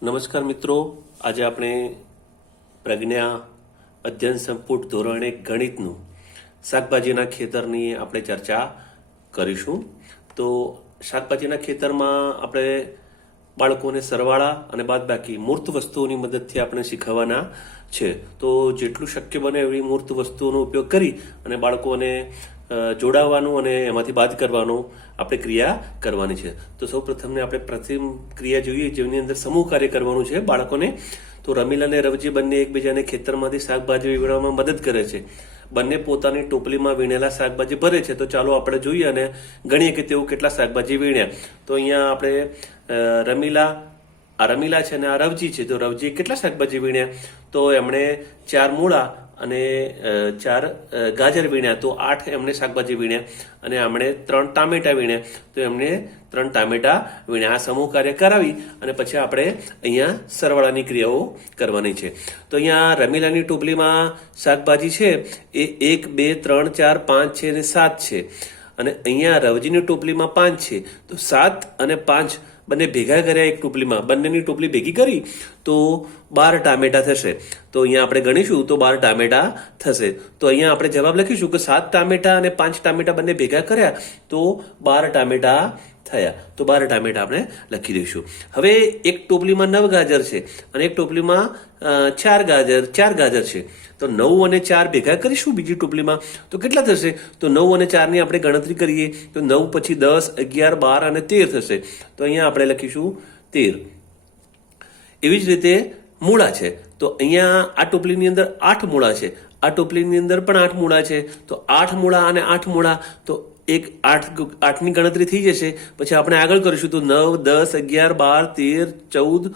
નમસ્કાર મિત્રો. આજે આપણે પ્રજ્ઞા અધ્યયન સંપુટ ધોરણ એક ગણિતનું શાકભાજીના ખેતરની આપણે ચર્ચા કરીશું. તો શાકભાજીના ખેતરમાં આપણે બાળકોને સરવાળા અને બાદબાકી મૂર્ત વસ્તુઓની મદદથી આપણે શીખવવાના છે. તો જેટલું શક્ય બને એવી મૂર્ત વસ્તુઓનો ઉપયોગ કરી અને બાળકોને જોડાવાનું અને એમાંથી બાદ કરવાનું આપણે ક્રિયા કરવાની છે. તો સૌ પ્રથમને આપણે પ્રથમ ક્રિયા જોઈએ, જેની અંદર સમૂહ કાર્ય કરવાનું છે બાળકોને. તો રમીલ અને રવજી બંને એકબીજાને ખેતરમાંથી શાકભાજી વીણવામાં મદદ કરે છે. બંને પોતાની ટોપલીમાં વીણેલા શાકભાજી ભરે છે. તો ચાલો આપણે જોઈએ અને ગણીએ કે તેઓ કેટલા શાકભાજી વીણ્યા. તો અહીંયા આપણે રમીલા, આ રમીલા છે અને આ રવજી છે. તો રવજી કેટલા શાકભાજી વીણ્યા? તો એમણે ચાર મૂળા અને ચાર ગાજર વીણ્યા. તો આઠ એમણે શાકભાજી વીણ્યા અને એમણે ત્રણ ટામેટા વીણ્યા. તો એમણે ત્રણ ટામેટા વીણ્યા. આ સમૂહ કાર્ય કરાવી અને પછી આપણે અહીંયા સરવાળાની ક્રિયાઓ કરવાની છે. તો અહીંયા રમીલાની ટોપલીમાં શાકભાજી છે. એ એક, બે, ત્રણ, ચાર, પાંચ છે અને સાત છે. અને અહીંયા રવજીની ટોપલીમાં પાંચ છે. તો સાત અને પાંચ બંને ભેગા કર્યા એક ટોપલીમાં, બંનેની ટોપલી ભેગી કરી, તો બાર ટામેટા થશે. તો અહીંયા આપણે ગણીશું, તો બાર ટામેટા થશે. તો અહીંયા આપણે જવાબ લખીશું કે સાત ટામેટા અને પાંચ ટામેટા બંને ભેગા કર્યા, તો બાર ટામેટા થયા. તો બાર ટામેટા આપણે લખી દઈશું. હવે એક ટોપલીમાં નવ ગાજર છે અને એક ટોપલીમાં ચાર ગાજર ચાર ગાજર છે. તો નવ અને ચાર ભેગા કરીશું બીજી ટોપલીમાં? તો કેટલા થશે? તો નવ અને ચારની આપણે ગણતરી કરીએ. તો નવ પછી દસ, અગિયાર, બાર અને તેર થશે. તો અહીંયા આપણે લખીશું તેર. એવી જ રીતે મૂળા છે. તો અહીંયા આ ટોપલીની અંદર આઠ મૂળા છે. આ ટોપલીની અંદર પણ આઠ મૂળા છે. તો આઠ મૂળા અને આઠ મૂળા. તો એક આઠ આઠની ગણતરી થઈ જશે. પછી આપણે આગળ કરીશું તો નવ, દસ, અગિયાર, બાર, તેર, ચૌદ,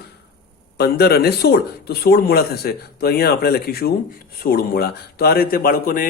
પંદર અને સોળ. તો સોળ મૂળા થશે. તો અહીંયા આપણે લખીશું સોળ મૂળા. તો આ રીતે બાળકોને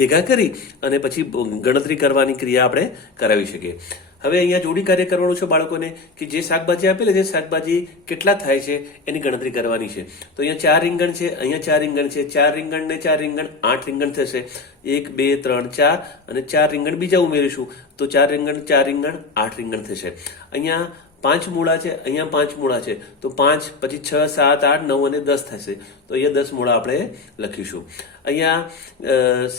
ભેગા કરી અને પછી ગણતરી કરવાની ક્રિયા આપણે કરાવી શકીએ. હવે અહીંયા જોડી કાર્ય કરવાનું છે બાળકોને કે જે શાકભાજી આપેલી છે, શાકભાજી કેટલા થાય છે એની ગણતરી કરવાની છે. તો અહીંયા ચાર રીંગણ છે, અહીંયા ચાર રીંગણ છે, ચાર રીંગણ ને ચાર રીંગણ આઠ રીંગણ થશે. એક, બે, ત્રણ, ચાર અને ચાર રીંગણ બીજા ઉમેરીશું. તો ચાર રીંગણ ચાર રીંગણ, આઠ રીંગણ થશે. અહીંયા પાંચ મૂળા છે, અહીંયા પાંચ મૂળા છે. તો પાંચ, પછી છ, સાત, આઠ, નવ અને દસ થશે. તો અહીંયા દસ મૂળા આપણે લખીશું. અહીંયા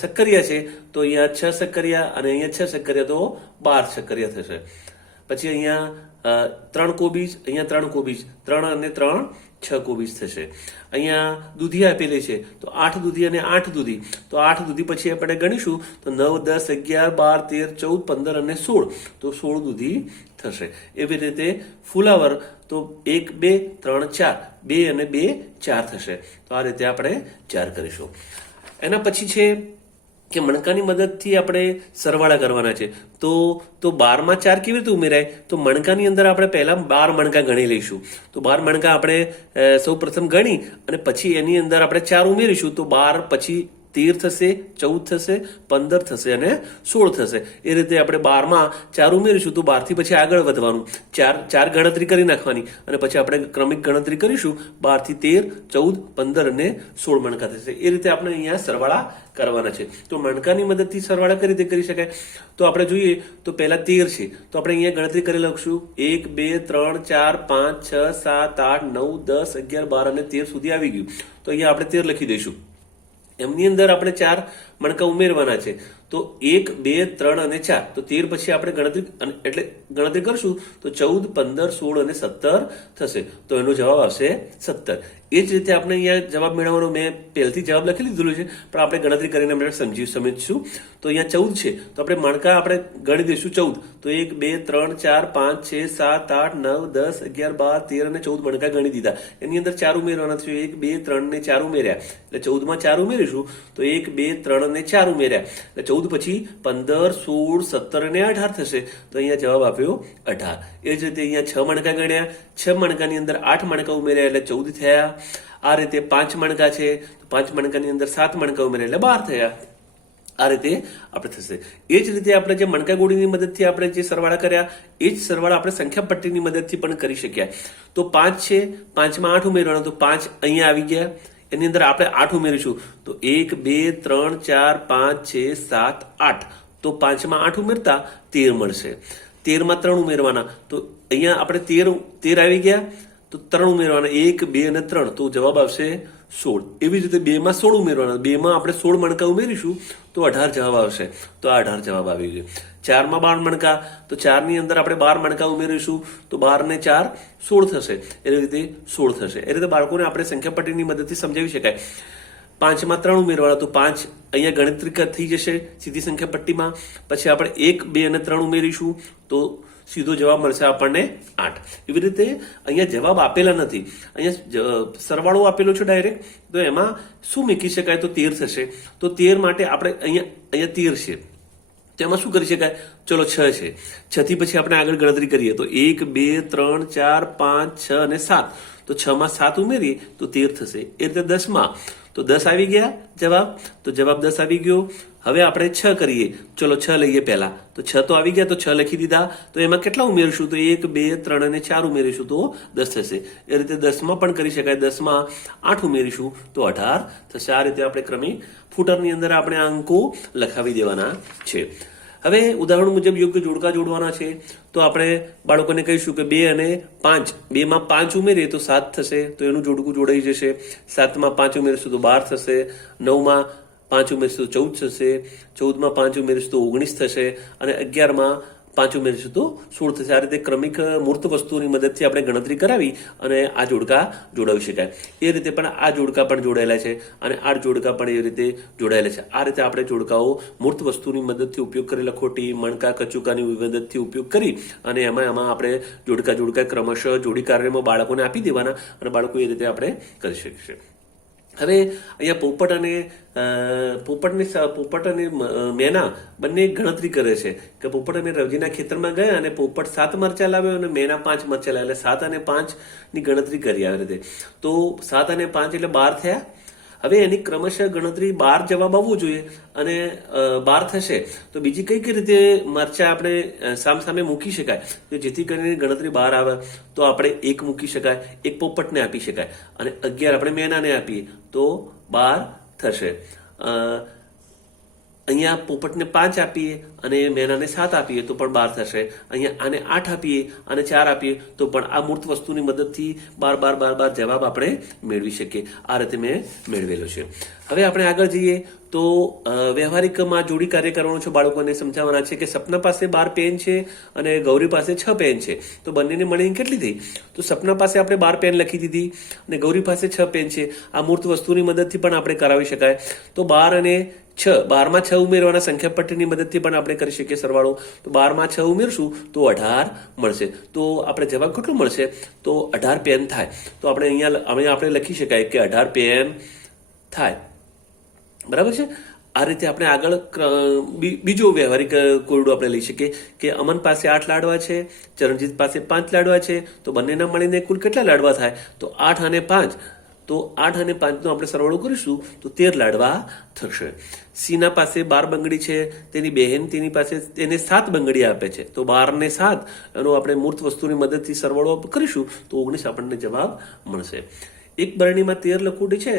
સક્કરિયા છે, તો અહીંયા છ સક્કરિયા અને અહીંયા છ સક્કરિયા તો બાર સક્કરિયા થશે. પછી અહીંયા ત્રણ કોબીજ, અહીંયા ત્રણ કોબીજ, ત્રણ અને ત્રણ, છ કોબીજ થશે. અહીંયા દૂધી આપેલી છે, તો આઠ દૂધી અને આઠ દૂધી. તો આઠ દૂધી પછી આપણે ગણીશું, તો નવ, દસ, અગિયાર, બાર, તેર, ચૌદ, પંદર અને સોળ. તો સોળ દૂધી થશે. એવી રીતે ફુલાવર, તો એક, બે, ત્રણ, ચાર. બે અને બે, ચાર થશે. તો આ રીતે આપણે ચાર કરીશું. એના પછી છે કે મણકાની મદદથી આપણે સરવાળા કરવાના છે. તો તો બારમાં ચાર કેવી રીતે ઉમેરાય? તો મણકાની અંદર આપણે પહેલાં બાર મણકા ગણી લઈશું. તો બાર મણકા આપણે સૌ પ્રથમ ગણી અને પછી એની અંદર આપણે ચાર ઉમેરીશું. તો બાર પછી તેર થશે, ચૌદ થશે, પંદર થશે અને સોળ થશે. એ રીતે આપણે બારમાં ચાર ઉમેરીશું. તો બારથી પછી આગળ વધવાનું. ચાર ચાર ગણતરી કરી નાખવાની અને પછી આપણે ક્રમિક ગણતરી કરીશું. બારથી તેર, ચૌદ, પંદર અને સોળ મણકા થશે. એ રીતે આપણે અહીંયા સરવાળા કરવાના છે. તો મણકાની મદદથી સરવાળા કઈ રીતે કરી શકાય? તો આપણે જોઈએ, તો પહેલા તેર છે. તો આપણે અહીંયા ગણતરી કરી લખશું. એક, બે, ત્રણ, ચાર, પાંચ, છ, સાત, આઠ, નવ, દસ, અગિયાર, બાર અને તેર સુધી આવી ગયું. તો અહીંયા આપણે તેર લખી દઈશું. એમની અંદર આપણે ચાર મણકા ઉમેરવાના છે. તો એક, બે, ત્રણ અને ચાર. તો તેર પછી આપણે ગણતરી એટલે ગણતરી કરશું તો ચૌદ, પંદર, સોળ અને સત્તર થશે. તો એનો જવાબ આવશે સત્તર. એ જ રીતે આપણે અહીંયા જવાબ મેળવવાનો મેં પહેલથી જવાબ લખી લીધેલું છે, પણ આપણે ગણતરી કરીને આપણે સમજી સમજીશું. તો અહીંયા ચૌદ છે. તો આપણે મણકા આપણે ગણી દઈશું ચૌદ. તો એક, બે, ત્રણ, ચાર, પાંચ, છ, સાત, આઠ, નવ, દસ, અગિયાર, બાર, તેર અને ચૌદ મણકા ગણી દીધા. એની અંદર ચાર ઉમેરવાના થયું. એક, બે, ત્રણ ને ચાર ઉમેર્યા. એટલે ચૌદમાં ચાર ઉમેરીશું. તો એક, બે, ત્રણ અને ચાર ઉમેર્યા. એટલે ચૌદ પછી પંદર, સોળ, સત્તર અને અઢાર થશે. તો અહીંયા જવાબ આપ્યો અઢાર. એ જ રીતે અહીંયા છ મણકા ગણ્યા. છ મણકાની અંદર આઠ મણકા ઉમેર્યા એટલે ચૌદ થયા. આ રીતે પાંચ મણકા છે. તો પાંચ મણકાની અંદર સાત મણકા ઉમેર્યા એટલે બાર થયા. આ રીતે આપણે થશે. એ જ રીતે આપણે જે મણકા ગોળીની મદદથી આપણે જે સરવાળા કર્યા, એ જ સરવાળા આપણે સંખ્યા પટ્ટીની મદદથી પણ કરી શક્યા. તો પાંચ છે. પાંચમાં આઠ ઉમેરવાના. તો પાંચ અહીંયા આવી ગયા. એની અંદર આપણે આઠ ઉમેરીશું. તો એક, બે, ત્રણ, ચાર, પાંચ, છ, સાત, આઠ. તો પાંચમાં આઠ ઉમેરતા તેર મળશે. તેરમાં ત્રણ ઉમેરવાના. તો અહીંયા આપણે તેર તેર આવી ગયા. તો ત્રણ ઉમેરવાના. એક, બે અને ત્રણ. તો જવાબ આવશે સોળ. એવી જ રીતે બે માં સોળ ઉમેરવાના. બે માં આપણે સોળ મણકા ઉમેરીશું તો અઢાર જવાબ આવશે. તો આ અઢાર જવાબ આવી ગયો. ચારમાં બાર મણકા. તો ચારની અંદર આપણે બાર મણકા ઉમેરીશું તો બાર ને ચાર સોળ થશે. એવી રીતે સોળ થશે. એ રીતે બાળકોને આપણે સંખ્યા પટ્ટીની મદદથી સમજાવી શકાય. પાંચમાં ત્રણ ઉમેરવાના. તો પાંચ અહીંયા ગણતરી થઈ જશે સીધી સંખ્યા પટ્ટીમાં પછી આપણે એક, બે અને ત્રણ ઉમેરીશું તો સીધો જવાબ મળશે આપણને આઠ. એવી રીતે અહીંયા જવાબ આપેલા નથી. અહીંયા સરવાળો આપેલો છે ડાયરેક્ટ તો એમાં શું મૂકી શકાય? તો તેર થશે. તો તેર માટે આપણે અહીંયા અહીંયા તેર છે. તો એમાં શું કરી શકાય? ચલો, છ છે. છ થી પછી આપણે આગળ ગણતરી કરીએ. તો એક, બે, ત્રણ, ચાર, પાંચ, છ અને સાત. તો છ માં સાત ઉમેરીએ તો તેર થશે. એ રીતે દસમાં તો દસ આવી ગયા? જવાબ? તો જવાબ દસ આવી ગયો. હવે આપણે છ કરીએ. ચલો છ લઈએ પહેલા. તો છ તો આવી ગયા, તો છ લખી દીધા. તો એમાં કેટલા ઉમેરશું? તો એક, બે, ત્રણ અને ચાર ઉમેરીશું. તો દસ થશે. એ રીતે દસમાં પણ કરી શકાય. દસમાં આઠ ઉમેરીશું. તો અઢાર થશે. આ રીતે આપણે ક્રમિક ફૂટરની અંદર આપણે અંકો લખાવી દેવાના છે. હવે ઉદાહરણ મુજબ યોગ્ય જોડકા જોડવાના છે, તો આપણે બાળકોને કહીશું કે બે અને પાંચ. બેમાં પાંચ ઉમેરીએ તો સાત થશે, તો એનું જોડકું જોડાઈ જશે. સાતમાં પાંચ ઉમેરીશું તો બાર થશે. નવમાં પાંચ ઉમેરીશું તો ચૌદ થશે. ચૌદમાં પાંચ ઉમેરીશું તો ઓગણીસ થશે. અને અગિયારમાં પાંચ ઉમેરીશું તો સોળ થશે આ રીતે ક્રમિક મૂર્ત વસ્તુની મદદથી આપણે ગણતરી કરાવી અને આ જોડકા જોડાવી શકાય. એ રીતે પણ આ જોડકા પણ જોડાયેલા છે અને આ જોડકા પણ એ રીતે જોડાયેલા છે. આ રીતે આપણે જોડકાઓ મૂર્ત વસ્તુની મદદથી ઉપયોગ કરી લખોટી, મણકા, કચુકાની મદદથી ઉપયોગ કરી અને એમાં એમાં આપણે જોડકા જોડકા ક્રમશઃ જોડી કાર્યમાં બાળકોને આપી દેવાના અને બાળકો એ રીતે આપણે કરી શકીએ હવે અહીંયા પોપટ અને પોપટની પોપટ અને મેના બંને ગણતરી કરે છે કે પોપટ અને રવજીના ખેતરમાં ગયા અને પોપટ સાત મરચા લાવ્યો અને મેના પાંચ મરચા લાવ્યા. એટલે સાત અને પાંચની ગણતરી કરી આવી રીતે. તો સાત અને પાંચ એટલે બાર થયા? હવે એની ક્રમશઃ ગણતરી બાર જવાબ આવવું જોઈએ અને બાર થશે. તો બીજી કઈ કઈ રીતે મરચા આપણે સામસામે મૂકી શકાય? કે જેથી કરીને ગણતરી બહાર આવે, તો આપણે એક મૂકી શકાય, એક પોપટને આપી શકાય. અને અગિયાર આપણે મેનાને આપીએ, તો બાર થશે. અહીંયા પોપટને પાંચ આપીએ અને મેનાને સાત આપીએ તો પણ બાર થશે. અહીંયા આને આઠ આપીએ અને ચાર આપીએ તો પણ આ મૂર્ત વસ્તુની મદદથી બાર બાર બાર બાર જવાબ આપણે મેળવી શકીએ. આ રીતે મેં મેળવેલો છે. હવે આપણે આગળ જઈએ તો વ્યવહારિકમાં જોડી કાર્ય કરવાનું છે, બાળકોને સમજાવવાના છે કે સપના પાસે બાર પેન છે અને ગૌરી પાસે છ પેન છે. તો બંનેને મળીને કેટલી થઈ? તો સપના પાસે આપણે બાર પેન લખી દીધી અને ગૌરી પાસે છ પેન છે. આ મૂર્ત વસ્તુની મદદથી પણ આપણે કરાવી શકાય. તો બાર અને છ, બારમાં છ ઉમેરવાના સંખ્યા પટ્ટીની મદદથી પણ આપણે કરી શકીએ સરવાળો. તો બારમાં છ ઉમેરશું તો અઢાર મળશે. તો આપણે જવાબ કેટલો મળશે? તો અઢાર પેન થાય. તો આપણે અહીંયા અહીંયા આપણે લખી શકાય કે અઢાર પેન થાય. બરાબર છે? આ રીતે આપણે આગળ બીજો વ્યવહારિક કોરડો આપણે લઈ શકીએ કે અમન પાસે આઠ લાડવા છે, ચરણજીત પાસે પાંચ લાડવા છે, તો બંનેના મળીને કુલ કેટલા લાડવા થાય? તો આઠ અને પાંચ. તો આઠ અને પાંચનો આપણે સરવાળો કરીશું, તો તેર લાડવા થશે. સીના પાસે બાર બંગડી છે, તેની બહેન તેની પાસે, તેને સાત બંગડી આપે છે. તો બાર ને સાત, એનો આપણે મૂર્ત વસ્તુની મદદથી સરવાળો કરીશું, તો ઓગણીસ આપણને જવાબ મળશે. એક બરણીમાં તેર લખોટી છે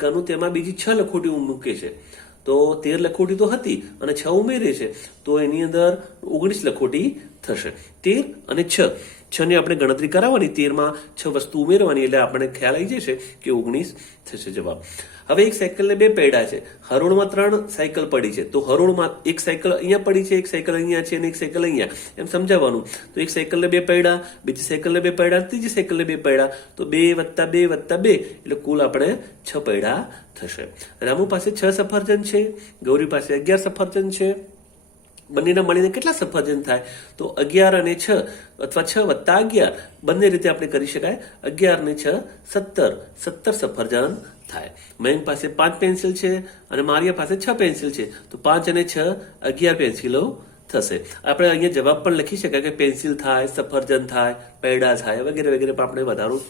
કનુ તેમાં બીજી છ લખોટી મૂકે છે. તો તેર લખોટી તો હતી અને છ ઉમેરે છે. તો એની અંદર ઓગણીસ લખોટી થશે. તેર અને છ. છ ની આપણે ગણતરી કરાવવાની, તેરમાં છ વસ્તુ ઉમેરવાની, એટલે આપણને ખ્યાલ આવી જશે કે ઓગણીસ થશે જવાબ. હવે એક સાયકલને બે પૈડા છે. હરોળમાં ત્રણ સાયકલ પડી છે. તો હરોળમાં એક સાયકલ અહીંયા પડી છે, એક સાયકલ અહીંયા છે અને એક સાયકલ અહીંયા. એમ સમજાવવાનું. તો એક સાયકલને બે પૈડા, બીજી સાયકલને બે પૈડા, ત્રીજી સાયકલને બે પૈડા. તો બે વત્તા બે વત્તા બે, એટલે કુલ આપણે છ પૈડા થશે. રામુ પાસે છ સફરજન છે, ગૌરી પાસે અગિયાર સફરજન છે. બંનેના મળીને કેટલા સફરજન થાય? તો અગિયાર અને છ અથવા છ વત્તા અગિયાર, બંને રીતે આપણે કરી શકાય. અગિયાર ને છ, સત્તર. સત્તર સફરજન થાય. મયંક પાસે પાંચ પેન્સિલ છે અને મારિયા પાસે છ પેન્સિલ છે. તો પાંચ અને છ, અગિયાર પેન્સિલો થશે. આપણે અહીંયા જવાબ પણ લખી શકાય કે પેન્સિલ થાય, સફરજન થાય, પૈડા થાય વગેરે વગેરે પણ આપણે વધારો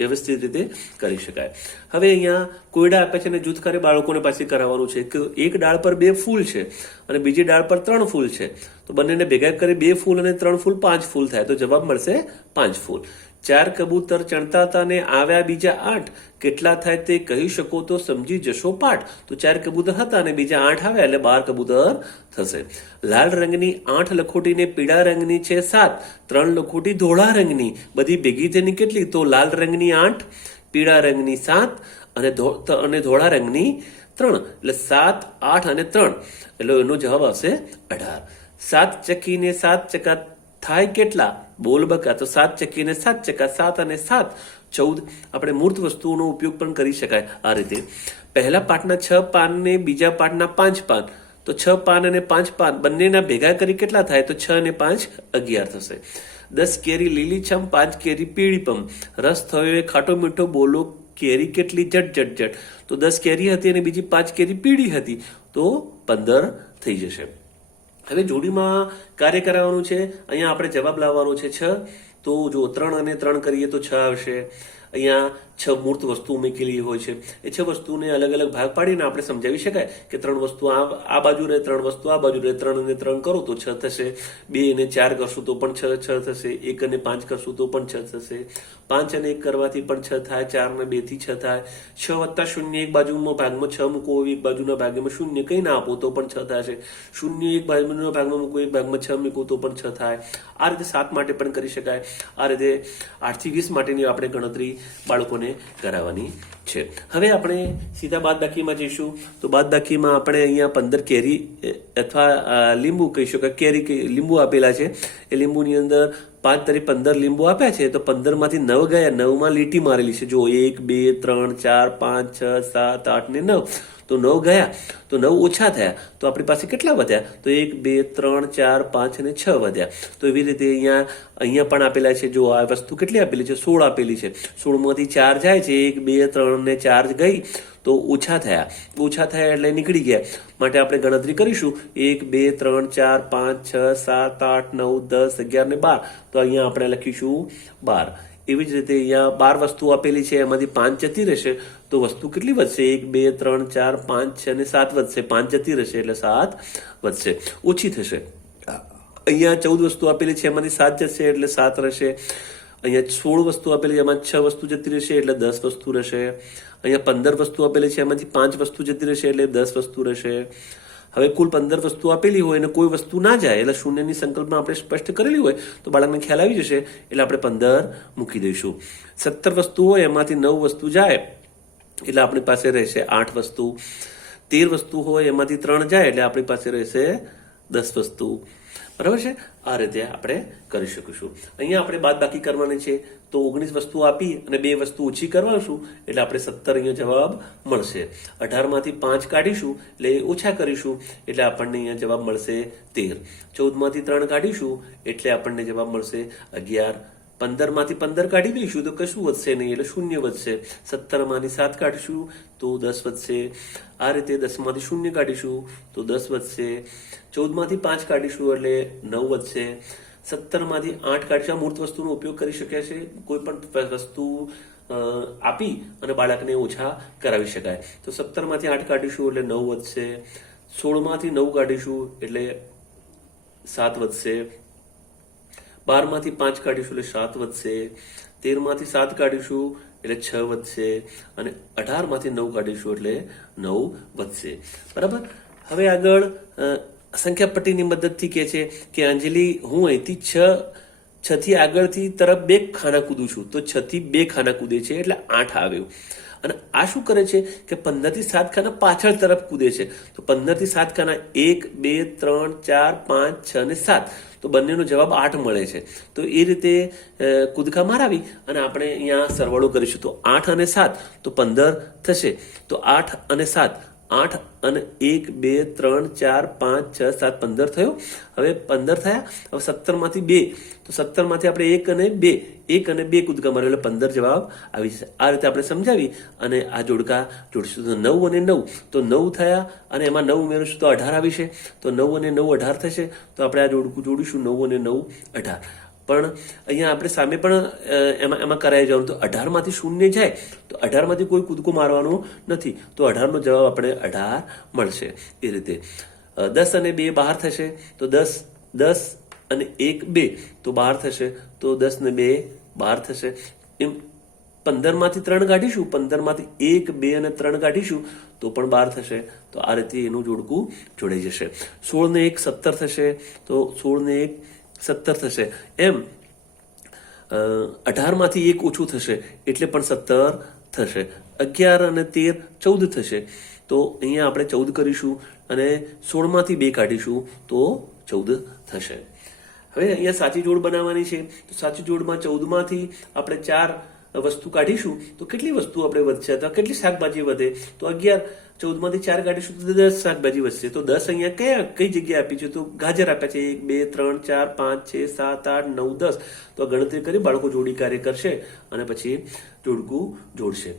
વ્યવસ્થિત રીતે કરી શકાય. હવે અહીંયા કોયડા આપે છે અને જૂથ કાર્ય બાળકોને પાસે કરાવવાનું છે કે એક ડાળ પર બે ફૂલ છે અને બીજી ડાળ પર ત્રણ ફૂલ છે. તો બંનેને ભેગા કરી બે ફૂલ અને ત્રણ ફૂલ પાંચ ફૂલ થાય. તો જવાબ મળશે પાંચ ફૂલ. ચાર કબૂતર ચણતા હતા ને આવ્યા બીજા આઠ. કેટલા થાય તે કહી શકો તો સમજી જશો પાઠ. તો ચાર કબૂતર હતા અને બીજા આઠ આવ્યા એટલે બાર કબૂતર થશે. લાલ રંગની આઠ લખોટી ને પીળા રંગની છે સાત. ત્રણ લખોટી ધોળા રંગની. બધી ભેગી થઈને કેટલી? તો લાલ રંગની આઠ, પીળા રંગની સાત અને અને ધોળા રંગની ત્રણ. એટલે સાત, આઠ અને ત્રણ. એટલે એનો જવાબ આવશે અઢાર. સાત ચકીને સાત ચકા થાય કેટલા? બોલ બકા તો સાત ચક્કીને સાત ચક્કા, સાત અને સાત. ચૌદ. આપણે મૂર્ત વસ્તુઓનો ઉપયોગ પણ કરી શકાય આ રીતે. પહેલા પાઠના છ પાન ને બીજા પાઠના પાંચ પાન. તો છ પાન અને પાંચ પાન બંનેના ભેગા કરી કેટલા થાય? તો છ અને પાંચ અગિયાર થશે. દસ કેરી લીલી છમ પાંચ કેરી પીળી પમ રસ થયો એ ખાટો મીઠો બોલો, કેરી કેટલી જટ જટ જટ. તો દસ કેરી હતી અને બીજી પાંચ કેરી પીળી હતી. તો પંદર થઈ જશે. હવે જોડીમાં કાર્ય કરાવવાનું છે. અહીંયા આપણે જવાબ લાવવાનો છે છ. તો જો ત્રણ અને ત્રણ કરીએ તો છ આવશે. અહીંયા છ મૂર્ત વસ્તુ મૂકેલી હોય છે. એ છ વસ્તુને અલગ અલગ ભાગ પાડીને આપણે સમજાવી શકાય કે ત્રણ વસ્તુ આ આ બાજુ રહે ત્રણ વસ્તુ, આ બાજુ રહે ત્રણ અને ત્રણ કરો તો છ થશે. બે અને ચાર કરશું તો પણ છ છ થશે. એક અને પાંચ કરશું તો પણ છ થશે. પાંચ અને એક કરવાથી પણ છ થાય, ચાર અને બેથી છ થાય. છ વત્તા શૂન્ય એક બાજુમાં ભાગમાં છ મૂકો એક બાજુના ભાગમાં શૂન્ય કંઈ ના આપો તો પણ છ થશે. શૂન્ય એક બાજુના ભાગમાં મૂકો એક ભાગમાં છ મૂકો તો પણ છ થાય. આ રીતે સાત માટે પણ કરી શકાય. આ રીતે આઠથી વીસ માટેની આપણે ગણતરી બાળકોને કરાવવાની છે. હવે આપણે સીધા બાદબાકીમાં જઈશું. તો બાદબાકીમાં આપણે અહીંયા પંદર કેરી અથવા લીંબુ કહી શકાય. કેરી લીંબુ આપેલા છે. એ લીંબુની અંદર પાંચ તારીખ પંદર લીંબુ આપ્યા છે. તો પંદરમાંથી નવ ગયા, નવમાં લીટી મારેલી છે. જો એક, બે, ત્રણ, ચાર, પાંચ, છ, સાત, આઠ ને નવ. તો નવ ગયા, તો નવ ઓછા થયા, તો આપણી પાસે કેટલા વધ્યા? તો એક, બે, ત્રણ, ચાર, પાંચ અને છ વધ્યા. તો એવી રીતે અહીંયા અહીંયા પણ આપેલા છે, જો આ વસ્તુ કેટલી આપેલી છે? સોળ આપેલી છે. સોળમાંથી ચાર જાય છે, એક, બે, ત્રણ ને ચાર ગઈ, તો ઓછા થયા. ઓછા થયા એટલે નીકળી ગયા. માટે આપણે ગણતરી કરીશું. એક, બે, ત્રણ, ચાર, પાંચ, છ, સાત, આઠ, નવ, દસ, અગિયાર ને બાર. તો અહીંયા આપણે લખીશું બાર. એવી જ રીતે અહીંયા બાર વસ્તુ આપેલી છે, એમાંથી પાંચ જતી રહેશે. તો વસ્તુ કેટલી વધશે? એક, બે, ત્રણ, ચાર, પાંચ, છ અને સાત વધશે. પાંચ જતી રહેશે એટલે સાત વધશે. ઓછી થશે. અહીંયા ચૌદ વસ્તુ આપેલી છે, એમાંથી સાત જશે એટલે સાત રહેશે. અહીંયા સોળ વસ્તુ આપેલી છે, એમાં છ વસ્તુ જતી રહેશે એટલે દસ વસ્તુ રહેશે. અહીંયા પંદર વસ્તુ આપેલી છે, એમાંથી પાંચ વસ્તુ જતી રહેશે એટલે દસ વસ્તુ રહેશે. હવે કુલ પંદર વસ્તુ આપેલી હોય અને કોઈ વસ્તુ ના જાય એટલે શૂન્યની સંકલ્પના આપણે સ્પષ્ટ કરેલી હોય તો બાળકને ખ્યાલ આવી જશે એટલે આપણે પંદર મૂકી દઈશું. સત્તર વસ્તુ હોય એમાંથી નવ વસ્તુ જાય એટલે આપણી પાસે રહેશે આઠ વસ્તુ. તેર વસ્તુ હોય એમાંથી ત્રણ જાય એટલે આપણી પાસે રહેશે દસ વસ્તુ. બરાબર છે? આ રીતે આપણે કરી શકીશું. અહીંયા આપણે બાદ બાકી કરવાની છે, તો ઓગણીસ વસ્તુ આપી અને બે વસ્તુ ઓછી કરવાશું, એટલે આપણે સત્તર અહીંયા જવાબ મળશે. અઢારમાંથી પાંચ કાઢીશું, એટલે ઓછા કરીશું, એટલે આપણને અહીંયા જવાબ મળશે તેર. ચૌદમાંથી ત્રણ કાઢીશું, એટલે આપણને જવાબ મળશે અગિયાર. પંદરમાંથી પંદર કાઢી દઈશું તો કશું વધશે નહીં, એટલે શૂન્ય વધશે. સત્તરમાંથી સાત કાઢીશું, તો દસ વધશે. આ રીતે દસમાંથી શૂન્ય કાઢીશું, તો દસ વધશે. ચૌદમાંથી પાંચ કાઢીશું, એટલે નવ વધશે. સત્તરમાંથી આઠ કાઢીશું. મૂર્ત વસ્તુનો ઉપયોગ કરી શક્યા છે. કોઈ પણ વસ્તુ આપી અને બાળકને ઓછા કરાવી શકાય. તો સત્તરમાંથી આઠ કાઢીશું, એટલે નવ વધશે. સોળમાંથી નવ કાઢીશું, એટલે સાત વધશે. બારમાંથી પાંચ કાઢીશું એટલે સાત વધશે. તેરમાંથી સાત કાઢીશું એટલે છ વધશે. અને અઢારમાંથી નવ કાઢીશું એટલે નવ વધશે. બરાબર? હવે આગળ સંખ્યા પટ્ટીની મદદથી કહે છે કે, અંજલિ, હું અહીંથી છ છ થી આગળથી તરફ બે ખાના કૂદું છું. તો છ થી બે ખાના કૂદે છે એટલે આઠ આવ્યું અને આ શું કરે છે કે પંદરથી સાત ખાના પાછળ તરફ કૂદે છે. તો પંદરથી સાત ખાના એક, બે, ત્રણ, ચાર, પાંચ, છ અને સાત. તો બંનેનો જવાબ આઠ મળે છે. તો એ રીતે કૂદકા મારાવી અને આપણે અહીંયા સરવાળો કરીશું. તો આઠ અને સાત. તો પંદર થશે. તો આઠ અને સાત. આઠ અને એક, બે, ત્રણ, ચાર, પાંચ, છ, સાત, પંદર થયો. હવે પંદર થયા, હવે સત્તરમાંથી બે. તો સત્તરમાંથી આપણે એક અને બે. એક અને બે કૂદકા મારે એટલે પંદર જવાબ આવી જશે. આ રીતે આપણે સમજાવી અને આ જોડકા જોડીશું. તો નવ અને નવ. તો નવ થયા અને એમાં નવ ઉમેરશું તો અઢાર આવી છે. તો નવ અને નવ અઢાર થશે. તો આપણે આ જોડકું જોડીશું. નવ અને નવ અઢાર. પણ અહીંયા આપણે સામે પણ એમાં એમાં કરાઈ જવાનું. તો અઢારમાંથી શૂન્ય જાય, તો અઢારમાંથી કોઈ કૂદકો મારવાનો નથી. તો અઢારનો જવાબ આપણે અઢાર મળશે એ રીતે. દસ અને બે બહાર થશે, તો દસ દસ અને એક બે, તો બહાર થશે. તો દસ ને બે બાર થશે. એમ, પંદરમાંથી ત્રણ કાઢીશું, પંદરમાંથી એક, બે અને ત્રણ કાઢીશું, તો પણ બાર થશે. તો આ રીતે એનું જોડકું જોડાઈ જશે. સોળ ને એક સત્તર થશે, તો સોળ ને એક સત્તર થશે. એમ અઢારમાંથી એક ઓછું થશે, એટલે પણ સત્તર થશે. અગિયાર અને તેર ચૌદ થશે. તો અહીંયા આપણે ચૌદ કરીશું અને સોળમાંથી બે કાઢીશું, તો ચૌદ થશે. હવે અહીંયા સાચી જોડ બનાવવાની છે. તો સાચી જોડમાં ચૌદમાંથી આપણે ચાર વસ્તુ કાઢીશું, તો કેટલી વસ્તુ આપણે વધશે? અથવા કેટલી શાકભાજી વધે? તો અગિયાર, ચૌદમાંથી ચાર કાઢીશું, તો દસ શાકભાજી વધશે. તો દસ અહીંયા કયા, કઈ જગ્યાએ આપી છે? તો ગાજર આપ્યા છે, એક, બે, ત્રણ, ચાર, પાંચ, છ, સાત, આઠ, નવ, દસ. તો આ ગણતરી કરી, બાળકો જોડી કાર્ય કરશે અને પછી જોડકું જોડશે.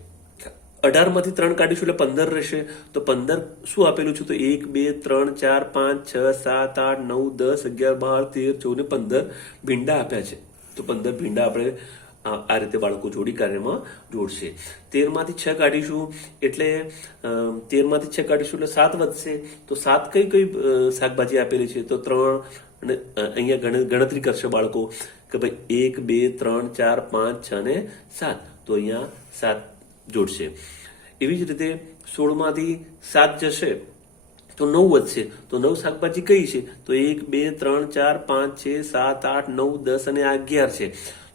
અઢારમાંથી ત્રણ કાઢીશું એટલે પંદર રહેશે. તો પંદર શું આપેલું છે? તો એક, બે, ત્રણ, ચાર, પાંચ, છ, સાત, આઠ, નવ, દસ, અગિયાર, બાર, તેર, ચૌદ પંદર ભીંડા આપ્યા છે. તો પંદર ભીંડા આપણે આ રીતે બાળકો જોડી કાર્યમાં જોડશે. તેરમાંથી છ કાઢીશું એટલે તેરમાંથી છ કાઢીશું એટલે સાત વધશે. તો સાત કઈ કઈ શાકભાજી આપેલી છે? તો ત્રણ અહીંયા ગણતરી કરશે બાળકો કે ભાઈ એક, બે, ત્રણ, ચાર, પાંચ, છ ને સાત. તો અહીંયા સાત જોડશે. એવી જ રીતે સોળમાંથી સાત જશે. તો નવ વધશે. તો નવ શાકભાજી કઈ છે? તો એક, બે, ત્રણ, ચાર, પાંચ, છ, સાત, આઠ, નવ, દસ અને અગિયાર છે.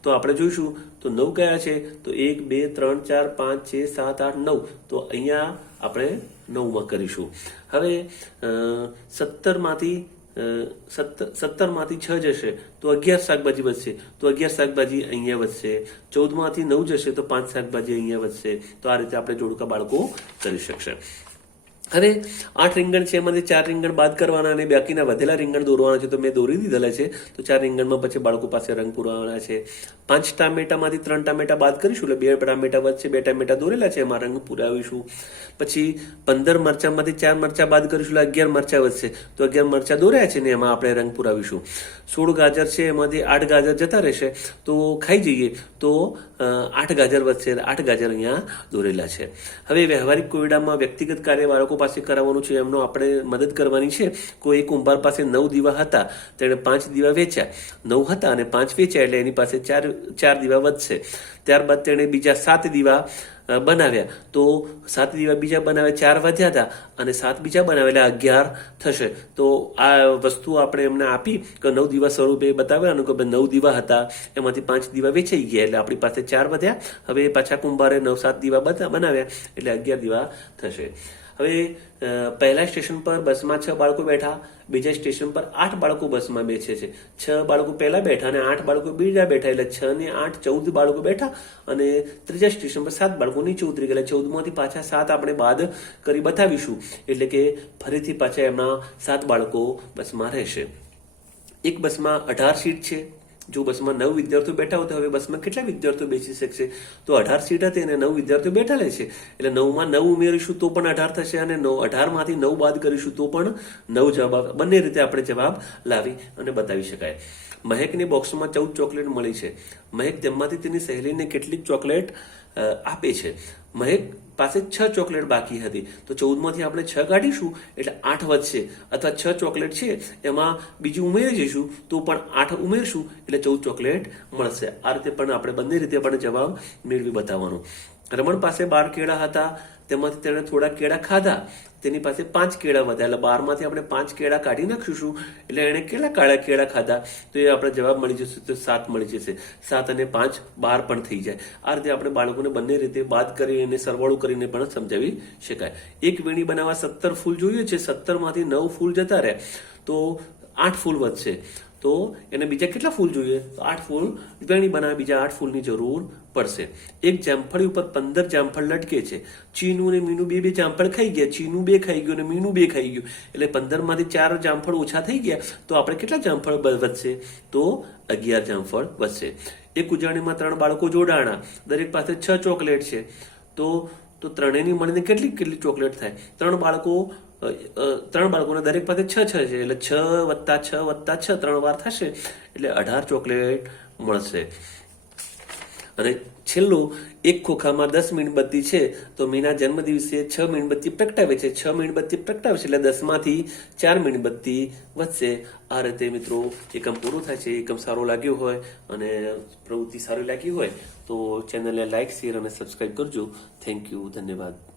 તો આપણે જોઈશું, તો નવ કયા છે? તો એક, બે, ત્રણ, ચાર, પાંચ, છ, સાત, આઠ, નવ. તો અહીંયા આપણે નવમાં કરીશું. હવે સત્તરમાંથી સત્તરમાંથી છ જશે, તો અગિયાર શાકભાજી વધશે. તો અગિયાર શાકભાજી અહીંયા વધશે. ચૌદમાંથી નવ જશે, તો પાંચ શાકભાજી અહીંયા વધશે. તો આ રીતે આપણે જોડકા બાળકો કરી શકશે. હવે આઠ રીંગણ છે, એમાંથી ચાર રીંગણ બાદ કરવાના અને બાકીના વધેલા રીંગણ દોરવાના છે, તો મેં દોરી દીધેલા છે, તો ચાર રીંગણમાં પછી બાળકો પાસે રંગ પૂરવાના છે. પાંચ ટામેટામાંથી ત્રણ ટામેટા બાદ કરીશું, એટલે બે ટામેટા વચ્ચે બે ટામેટા દોરેલા છે, એમાં રંગ પુરાવીશું. પછી પંદર મરચામાંથી ચાર મરચા બાદ કરીશું, એટલે અગિયાર મરચા વધશે, તો અગિયાર મરચા દોર્યા છે ને એમાં આપણે રંગ પુરાવીશું. સોળ ગાજર છે, એમાંથી આઠ ગાજર જતા રહેશે, તો ખાઈ જઈએ. તો આઠ ગાજર વધશે આઠ ગાજર અહીંયા દોરેલા છે. હવે વ્યવહારિક કોયડામાં વ્યક્તિગત કાર્ય બાળકો પાસે કરાવવાનું છે, એમનો આપણે મદદ કરવાની છે. કોઈ એક કુંભાર પાસે નવ દીવા હતા, તેણે પાંચ દીવા વેચ્યા. નવ હતા અને પાંચ વેચ્યા એટલે એની પાસે ચાર ચાર દીવા વધશે. ત્યારબાદ તેણે બીજા સાત દીવા બનાવ્યા. તો સાત દીવા બીજા બનાવ્યા, ચાર વધ્યા હતા અને સાત બીજા બનાવેલા અગિયાર થશે. તો આ વસ્તુ આપણે એમને આપી કે નવ દીવા સ્વરૂપે બતાવ્યા કે નવ દીવા હતા. એમાંથી પાંચ દીવા વેચાઈ ગયા, એટલે આપણી પાસે ચાર વધ્યા. હવે પાછા કુંભારે નવ સાત દીવા બતા- બનાવ્યા. એટલે અગિયાર દીવા થશે. હવે પહેલા સ્ટેશન પર બસમાં છ બાળકો બેઠા, બીજા સ્ટેશન પર આઠ બાળકો બસમાં બેસે છે. છ બાળકો પહેલા બેઠા અને આઠ બાળકો બીજા બેઠા, એટલે છ ને આઠ ચૌદ બાળકો બેઠા અને ત્રીજા સ્ટેશન પર સાત બાળકો નીચે ઉતરી ગયેલા. ચૌદમાંથી પાછા સાત આપણે બાદ કરી બતાવીશું. એટલે કે ફરીથી પાછા એમના સાત બાળકો બસમાં રહેશે. એક બસમાં અઢાર સીટ છે. જો બસમાં નવ વિદ્યાર્થીઓ બેઠા હોય તો હવે બસમાં કેટલા વિદ્યાર્થીઓ બેસી શકશે? તો અઢાર સીટ હતી અને નવ વિદ્યાર્થીઓ બેઠા છે. એટલે નવમાં નવ ઉમેરીશું તો પણ અઢાર થશે અને નવ અઢારમાંથી નવ બાદ કરીશું તો પણ નવ જવાબ. બંને રીતે આપણે જવાબ લાવી અને બતાવી શકાય. મહેકની બોક્સમાં ચૌદ ચોકલેટ મળી છે. મહેક તેમાંથી તેની સહેલીને કેટલીક ચોકલેટ આપે છે. મહેક પાસે છ ચોકલેટ બાકી હતી. તો ચૌદમાંથી આપણે છ કાઢીશું, એટલે આઠ વધશે. અથવા છ ચોકલેટ છે, એમાં બીજી ઉમેરી જઈશું, તો પણ આઠ ઉમેરશું, એટલે ચૌદ ચોકલેટ મળશે. આ રીતે પણ આપણે બંને રીતે પણ જવાબ મેળવી બતાવવાનો. રમણ પાસે બાર કેળા હતા. તેમાંથી તેણે થોડા કેળા ખાધા. તેની પાસે પાંચ કેળા વધ્યા. એટલે બારમાંથી આપણે પાંચ કેળા કાઢી નાખીશું. એટલે એણે કેટલા કાળા કેળા ખાધા? તો એ આપણે જવાબ મળી જશે તો સાત મળી જશે. સાત અને પાંચ બાર પણ થઈ જાય. આ રીતે આપણે બાળકોને બંને રીતે બાદ કરીને સરવાળું કરીને પણ સમજાવી શકાય. એક વીણી બનાવવા સત્તર ફૂલ જોઈએ છે. સત્તરમાંથી નવ ફૂલ જતા રહે. તો આઠ ફૂલ વધશે. તો એને બીજા કેટલા ફૂલ જોઈએ? તો આઠ ફૂલ. વેણી બનાવે બીજા આઠ ફૂલની જરૂર પડશે. એક જામફળી ઉપર પંદર જામફળ લટકે છે. ચીનું અને મીનું બે બે જામફળ ખાઈ ગયા. ચીનું બે ખાઈ ગયું અને મીનું બે ખાઈ ગયું. એટલે પંદરમાંથી ચાર જામફળ ઓછા થઈ ગયા, તો આપણે કેટલા જામફળ વધશે? તો અગિયાર જામફળ વધશે. એક ઉજવણીમાં ત્રણ બાળકો જોડાણા. દરેક પાસે છ ચોકલેટ છે. તો તો ત્રણેયની મળીને કેટલી કેટલી ચોકલેટ થાય? ત્રણ બાળકો ત્રણ બાળકોને દરેક પાસે છ છ છે. એટલે છ વત્તા છ વત્તા છ ત્રણ વાર થશે, એટલે અઢાર ચોકલેટ મળશે. અને છેલ્લું, એક ખોખામાં દસ મીણબત્તી છે, તો મીના જન્મદિવસે છ મીણબત્તી પ્રગટાવે છે. છ મીણબત્તી પ્રગટાવે છે એટલે દસમાંથી ચાર મીણબત્તી વધશે. આ રીતે મિત્રો, એકમ પૂરું થાય છે. એકમ સારો લાગ્યો હોય અને પ્રવૃત્તિ સારી લાગી હોય, તો ચેનલને લાઈક, શેર અને સબસ્ક્રાઈબ કરજો. Thank you. ધન્યવાદ.